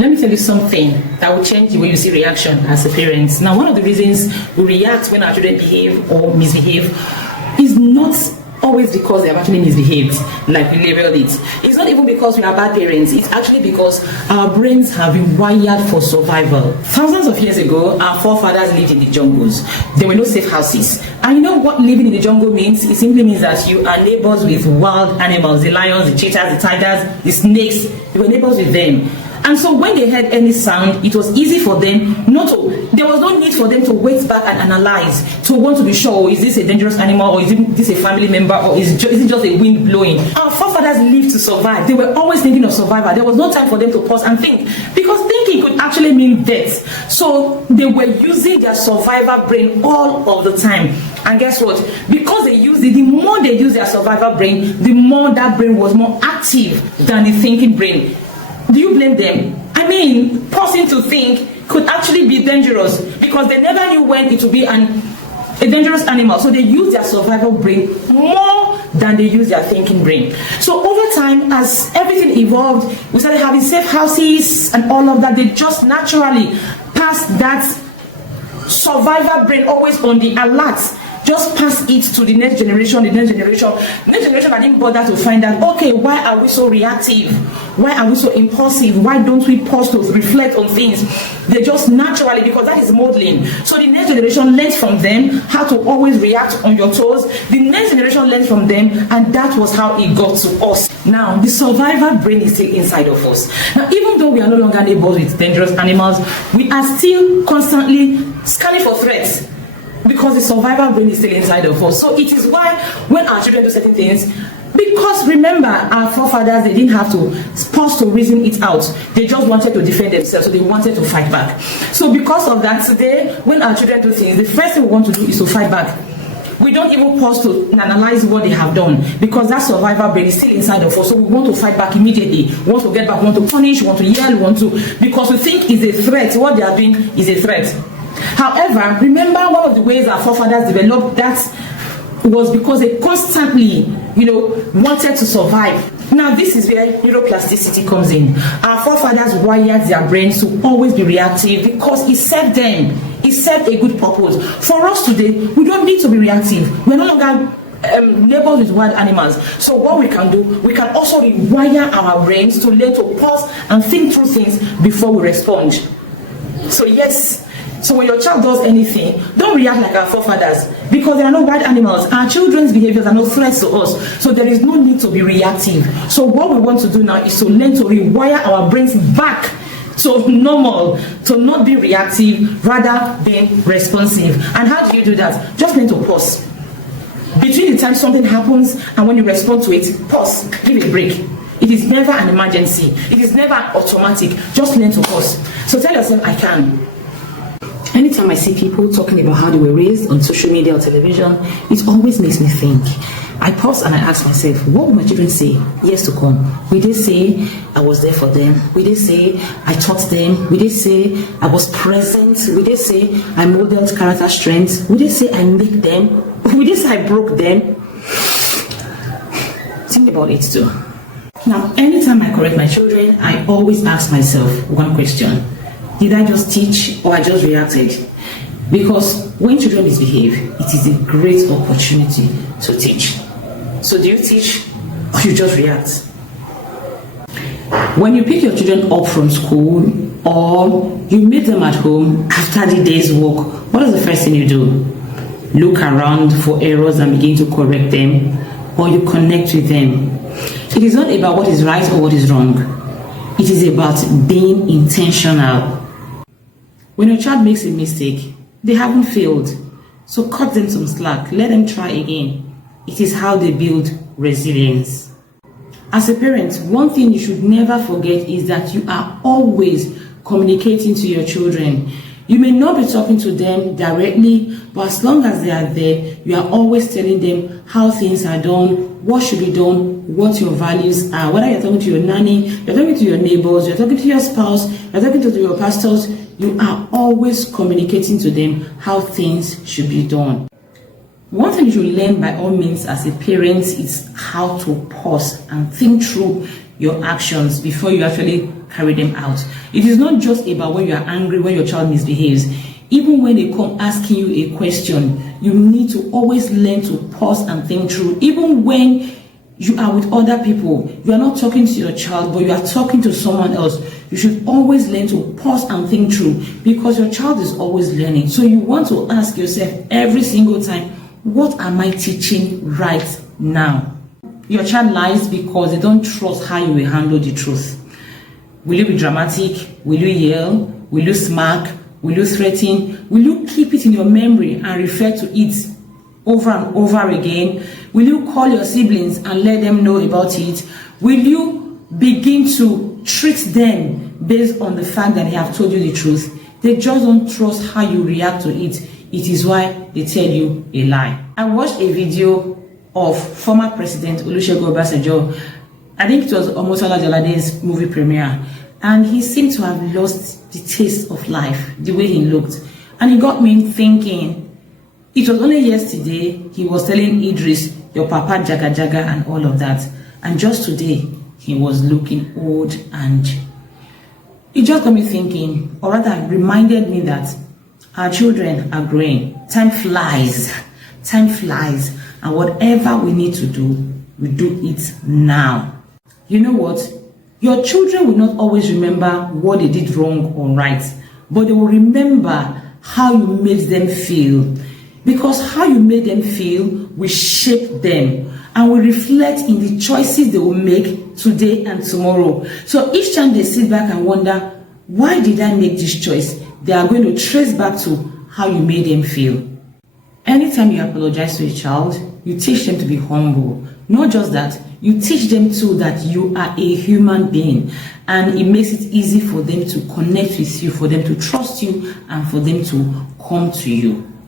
Let me tell you something that will change the way you see reaction as a parent. Now, one of the reasons we react when our children behave or misbehave is not always because they have actually misbehaved, like we labeled it. It's not even because we are bad parents. It's actually because our brains have been wired for survival. Thousands of years ago, our forefathers lived in the jungles. There were no safe houses. And you know what living in the jungle means? It simply means that you are neighbors with wild animals, the lions, the cheetahs, the tigers, the snakes. You were neighbors with them. And so when they heard any sound, it was easy for them there was no need for them to wait back and analyze, to want to be sure, is this a dangerous animal, or is this a family member, or is it just a wind blowing? Our forefathers lived to survive. They were always thinking of survival. There was no time for them to pause and think, because thinking could actually mean death. So they were using their survival brain all of the time. And guess what? Because they used it, the more they used their survival brain, the more that brain was more active than the thinking brain. Do you blame them? I mean, pausing to think could actually be dangerous because they never knew when it would be a dangerous animal. So they use their survival brain more than they use their thinking brain. So over time, as everything evolved, we started having safe houses and all of that. They just naturally passed that survival brain always on the alert. Just pass it to the next generation, the next generation. The next generation, I didn't bother to find out, okay, why are we so reactive? Why are we so impulsive? Why don't we pause to reflect on things? They just naturally, because that is modeling. So the next generation learns from them how to always react on your toes. The next generation learns from them, and that was how it got to us. Now, the survival brain is still inside of us. Now, even though we are no longer neighbors with dangerous animals, we are still constantly scanning for threats, because the survival brain is still inside of us. So it is why when our children do certain things, because remember, our forefathers, they didn't have to pause to reason it out. They just wanted to defend themselves, so they wanted to fight back. So because of that, today, when our children do things, the first thing we want to do is to fight back. We don't even pause to analyze what they have done, because that survival brain is still inside of us. So we want to fight back immediately. We want to get back, we want to punish, we want to yell, because we think it's a threat. What they are doing is a threat. However, remember, one of the ways our forefathers developed that was because they constantly, wanted to survive. Now, this is where neuroplasticity comes in. Our forefathers wired their brains to always be reactive because it served them. It served a good purpose. For us today, we don't need to be reactive. We're no longer neighbors with wild animals. So what we can do, we can also rewire our brains to learn to pause and think through things before we respond. So yes, so when your child does anything, don't react like our forefathers, because they are no wild animals. Our children's behaviors are no threats to us, so there is no need to be reactive. So what we want to do now is to learn to rewire our brains back to normal, to not be reactive, rather than responsive. And how do you do that? Just learn to pause. Between the time something happens and when you respond to it, pause, give it a break. It is never an emergency. It is never automatic. Just learn to pause. So tell yourself, I can. Anytime I see people talking about how they were raised on social media or television, it always makes me think. I pause and I ask myself, what will my children say years to come? Will they say I was there for them? Will they say I taught them? Will they say I was present? Will they say I modeled character strength? Will they say I made them? Will they say I broke them? Think about it too. Now, anytime I correct my children, I always ask myself one question. Did I just teach or I just reacted? Because when children misbehave, it is a great opportunity to teach. So do you teach or you just react? When you pick your children up from school or you meet them at home after the day's work, what is the first thing you do? Look around for errors and begin to correct them, or you connect with them? It is not about what is right or what is wrong. It is about being intentional. When your child makes a mistake, they haven't failed. So cut them some slack. Let them try again. It is how they build resilience. As a parent, one thing you should never forget is that you are always communicating to your children. You may not be talking to them directly, but as long as they are there, you are always telling them how things are done, what should be done, what your values are. Whether you're talking to your nanny, you're talking to your neighbors, you're talking to your spouse, you're talking to your pastors, you are always communicating to them how things should be done. One thing you should learn by all means as a parent is how to pause and think through your actions before you actually carry them out. It is not just about when you are angry, when your child misbehaves. Even when they come asking you a question, you need to always learn to pause and think through. Even when you are with other people, you are not talking to your child, but you are talking to someone else. You should always learn to pause and think through, because your child is always learning. So you want to ask yourself every single time, what am I teaching right now? Your child lies because they don't trust how you will handle the truth. Will you be dramatic? Will you yell? Will you smack? Will you threaten? Will you keep it in your memory and refer to it over and over again? Will you call your siblings and let them know about it? Will you begin to treat them based on the fact that they have told you the truth? They just don't trust how you react to it. It is why they tell you a lie. I watched a video of former President Olusegun Obasanjo. I think it was Omotola Jalade's movie premiere. And he seemed to have lost the taste of life, the way he looked. And it got me thinking. It was only yesterday he was telling Idris, your papa jaga jaga and all of that. And just today, he was looking old, and it just got me thinking, or rather reminded me that our children are growing. Time flies. Time flies. And whatever we need to do, we do it now. You know what? Your children will not always remember what they did wrong or right, but they will remember how you made them feel. Because how you made them feel will shape them and will reflect in the choices they will make today and tomorrow. So each time they sit back and wonder, why did I make this choice? They are going to trace back to how you made them feel. Anytime you apologize to a child, you teach them to be humble. Not just that, you teach them too that you are a human being, and it makes it easy for them to connect with you, for them to trust you, and for them to come to you.